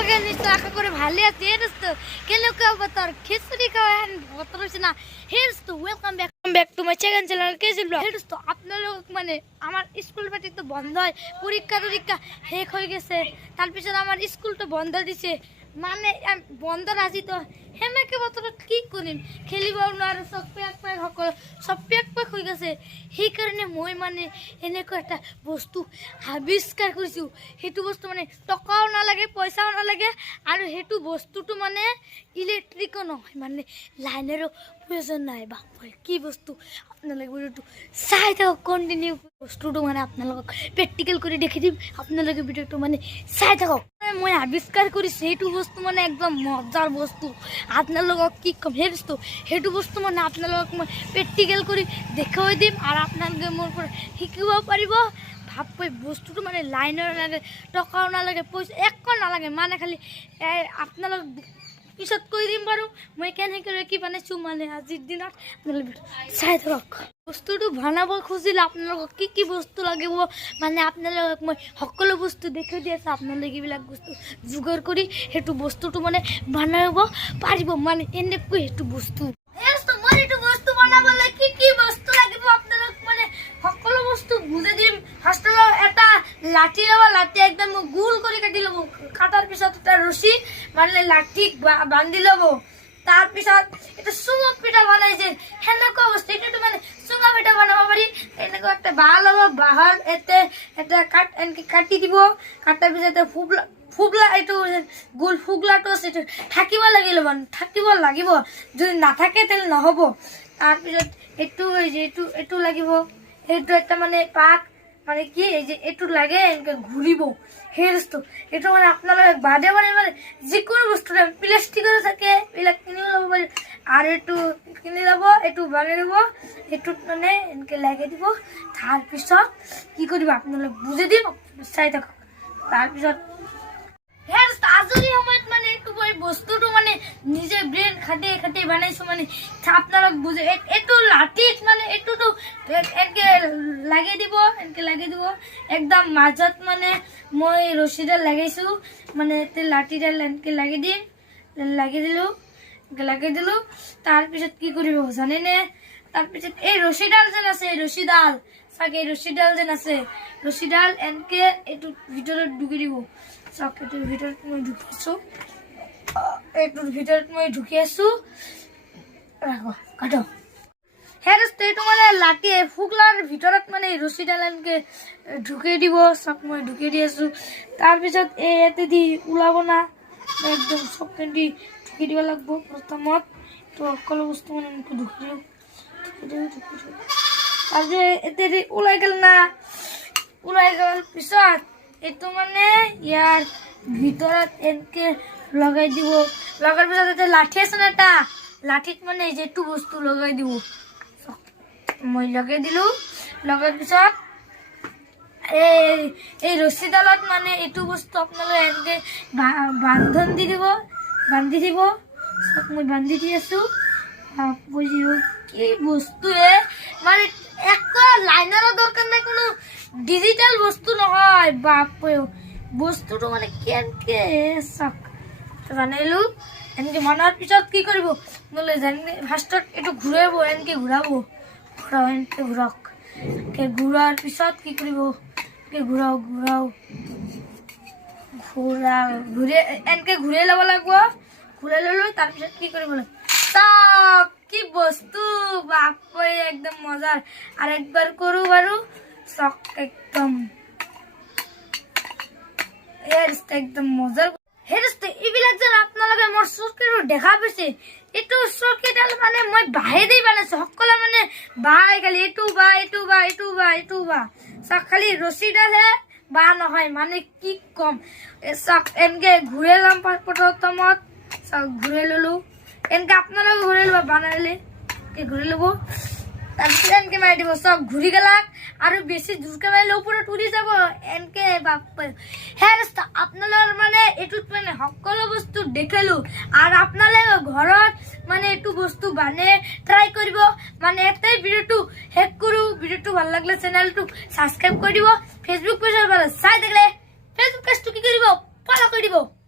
আপোনালোকে নিশ্চয় আশা কৰি ভালে আছে দোস্ত কেনেকুৱা বতৰ খিচুৰি খাই বতৰ হৈছে না হে দোস্ত welcome back to my channel কেজিল ব্লগ হে দোস্ত আপোনালোক মানে আমার স্কুল পাতি তো বন্ধ হয় পরীক্ষা শেষ হয়ে গেছে তারপিছত আমার স্কুলটো বন্ধ দিছে মানে বন্ধ আজি তো হেমেকে বতৰত কি কৰিম খেলিব নোৱাৰো সব পেক সকল সব পেক হৈ গৈছে সেই কাৰণে মই মানে এনেকুৱা এটা বস্তু আৱিষ্কাৰ কৰিছো হেতু বস্তু মানে টকাও নালাগে পইচাও নালাগে আৰু হেতু বস্তুটো মানে ইলেক্ট্ৰিকো নহয় মানে লাইনেৰো প্ৰয়োজন নাই বাপৰে কি বস্তু আপোনালোকে ভিডিওটো চাই থাকক কন্টিনিউ বস্তুটো মানে আপোনালোকক প্ৰেক্টিকেল কৰি দেখাই দিম আপোনালোকে ভিডিওটো মানে চাই থাকক মই আৱিষ্কাৰ কৰিছো হেতু বস্তু মানে একদম মজাৰ বস্তু আপোনালোকক কি কম হেতু বস্তু মানে আপোনালোকক মই প্ৰেক্টিকেল কৰি দেখাই দিম আৰু আপোনালোকে মোৰ পৰা শিকিব পাৰিব ভাবই বস্তুটো মানে লাইনৰ নালাগে টকাও নালাগে পইচা একো নালাগে মানে খালি আপোনালোক পিছত কৈ দিম বাৰু মই কেনেকৈ কি বনাইছো মানে আজিৰ দিনত আপোনালোকে চাই থাকক বস্তুটো বনাব খুজিলে আপোনালোকক কি বস্তু লাগিব মানে আপোনালোকক মই সকলো বস্তু দেখাই দি আছো আপোনালোকে এইবিলাক বস্তু যোগাৰ কৰি হেতু বস্তুটো মানে বনাব পাৰিব মানে এনেকৈ হেতু বস্তু মই হেতু বস্তু বনাবলৈ কি বস্তু লাগিব আপোনালোক মানে সকলো বস্তু বুজাই দিম ফাৰ্ষ্টত এটা লাঠি ল'ব লাঠি একদম গোল কৰি কাটি ল'ব কাটাৰ পিছত এটা ৰছী মানে লাঠি বান্ধি ল'ব তাৰপিছত এটা চুঙা পিঠা বনাইছে সেনেকুৱা বস্তু এইটো মানে চুঙা পিঠা বনাব পাৰি এনেকুৱা একটা বাঁহ ল'ব বাঁহৰ এটা এনেকৈ কাটি দিব কাটাৰ পিছত ফুগলা এইটো গোল ফুগলাটো এইটো থাকিব লাগিব যদি নাথাকে তেল নহ'ব তাৰপিছত এইটো লাগিব এইটো এটা মানে পাক মানে কি এই যে এইটো লাগে এনেকৈ ঘূৰিব সেই বস্তু এইটো মানে আপোনালোকে বাদে মানে যিকোনো বস্তু প্লাষ্টিকৰো থাকে এইবিলাক কিনিও ল'ব পাৰি আৰু এইটো কিনি ল'ব এইটো বনাই ল'ব এইটোত মানে এনেকৈ লগাই দিব তাৰপিছত কি কৰিব আপোনালোকে বুজাই দিম চাই থাকক তাৰপিছত আজৰি সময়ত মানে বস্তুটো মানে নিজে ব্ৰেইন খাটি বনাইছো মানে আপোনালোক বুজে এইটো লাঠিত মানে এইটোতো এনেকে লাগি দিব একদম মাজত মানে মই ৰছীডাল লাগাইছো মানে লাঠিডাল এনেকে লাগি দিলো তাৰপিছত কি কৰিব জানেনে তাৰপিছত এই ৰছীডাল যেন আছে ৰছীডাল এনেকে এইটো ভিতৰত ঢুকি দিব চাওক এইটোৰ ভিতৰত মই ঢুকি আছো ৰাখো কাটো এইটো মানে লাঠি ফুগলাৰ ভিতৰত মানে ৰছীডাল এনেকে ঢুকি দিব চাওক মই ঢুকি দি আছো তাৰপিছত ইয়াতে দি ওলাব না একদম চবখিনি ঢুকি দিব লাগিব প্ৰথমত তো সকলো বস্তু মানে এনেকে ঢুকি দিওঁ তাৰপিছত এতিয়া ওলাই গ'ল পিছত এইটো মানে ইয়াৰ ভিতৰত এনেকে লগাই দিব লগাৰ পিছত এটা লাঠি আছে না এটা লাঠিত মানে যেটো বস্তু লগাই দিব মই লগাই দিলো লগাৰ পিছত এই ৰছীডালত মানে এইটো বস্তু আপোনালোকে এনেকে বান্ধি দিব চব মই বান্ধি দি আছো কি বস্তু মানে একো লাইনাৰৰ দৰকাৰ নাই কোনো ডিজিটেল বস্তু নহয় বাপৰে বস্তুটো মানে কেনেকে চাওক বানাইলো এনেকে বনাৰ পিছত কি কৰিব বোলে জানি ফাৰ্ষ্টত এইটো ঘূৰাব এনেকে ঘূৰাওক ঘূৰাৰ পিছত কি কৰিব এনেকে ঘূৰাই ল'ব লাগিব ঘূৰাই ল'লো তাৰপিছত কি কৰিব লাগিব চাওক কি বস্তু বাপৰে একদম মজাৰ আৰু একবাৰ কৰো বাৰু চাওক একদম একদম মজাৰ এইবিলাক যেন আপোনালোকে মোৰ চৰকাৰো দেখা পাইছে এইটো চৰকাৰডাল মানে মই বাঁহে দি বনাইছো সকলো মানে বাঁহ খালি এইটো বাঁহ চাওক খালি ৰছীডালহে বাঁহ নহয় মানে কি কম চাওক এনেকে ঘূৰাই ল'ম প্ৰথমত চাওক ঘূৰাই ল'লো এনেকে আপোনালোকে ঘূৰাই ল'ব বনালে ঘূৰাই ল'ব তাৰপিছত এনেকে মাৰি দিব চাওক ঘূৰি গেলাক আৰু বেছি জোৰকে মাৰিলে ওপৰত উৰি যাব এনেকে বাপৰে আপোনালোকৰ মানে এইটোত মানে সকলো বস্তু দেখালো আৰু আপোনালোকে ঘৰত মানে এইটো বস্তু বানাই ট্ৰাই কৰিব মানে এটাই ভিডিওটো শেষ কৰো ভিডিওটো ভাল লাগিলে চেনেলটো সাবস্ক্ৰাইব কৰি দিব ফেসবুক পেজৰ পৰা চাই থাকিলে ফেসবুক পেজটো কি কৰিব ফলো কৰি দিব